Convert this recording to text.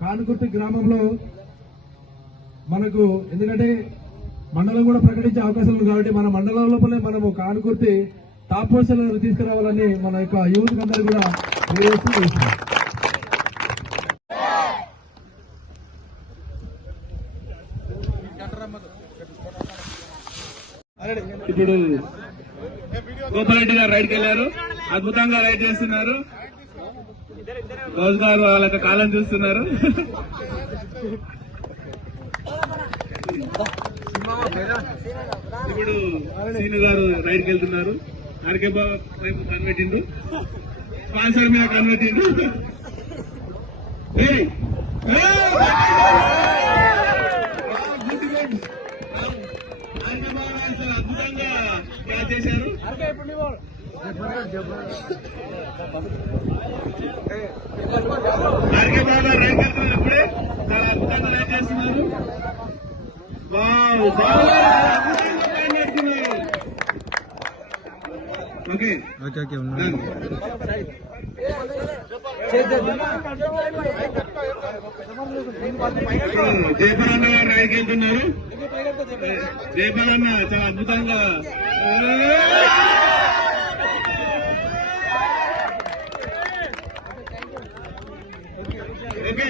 కానుకుర్తి గ్రామంలో మనకు ఎందుకంటే మండలం కూడా ప్రకటించే అవకాశం ఉంది కాబట్టి మన మండలం లోపలే మనము కానుకుర్తి టాప్ పొజిషన్ తీసుకురావాలని మన యొక్క యూత్ అందరూ కూడా ఇప్పుడు గోపాలరెడ్డి గారు రైడ్కి వెళ్లారు, అద్భుతంగా రైడ్ చేస్తున్నారు. రోజు గారు వాళ్ళ కాలం చూస్తున్నారు. ఇప్పుడు సీను గారు రైడ్కి వెళ్తున్నారు. ఆర్కే బాబు వైపు కనిపెట్టిండు, స్పాన్సర్ మీద కనిపెట్టిండు. అద్భుతంగా క్యాచ్ చేశారు. ఆర్కే బాబు గారు రైడ్ వెళ్తున్నారు. ఇప్పుడే చాలా అద్భుతంగా రైడ్ చేస్తున్నారు. ఓకే జయపాలన్న గారు రైడ్కి వెళ్తున్నారు. జయపాలన్న చాలా అద్భుతంగా ఓకే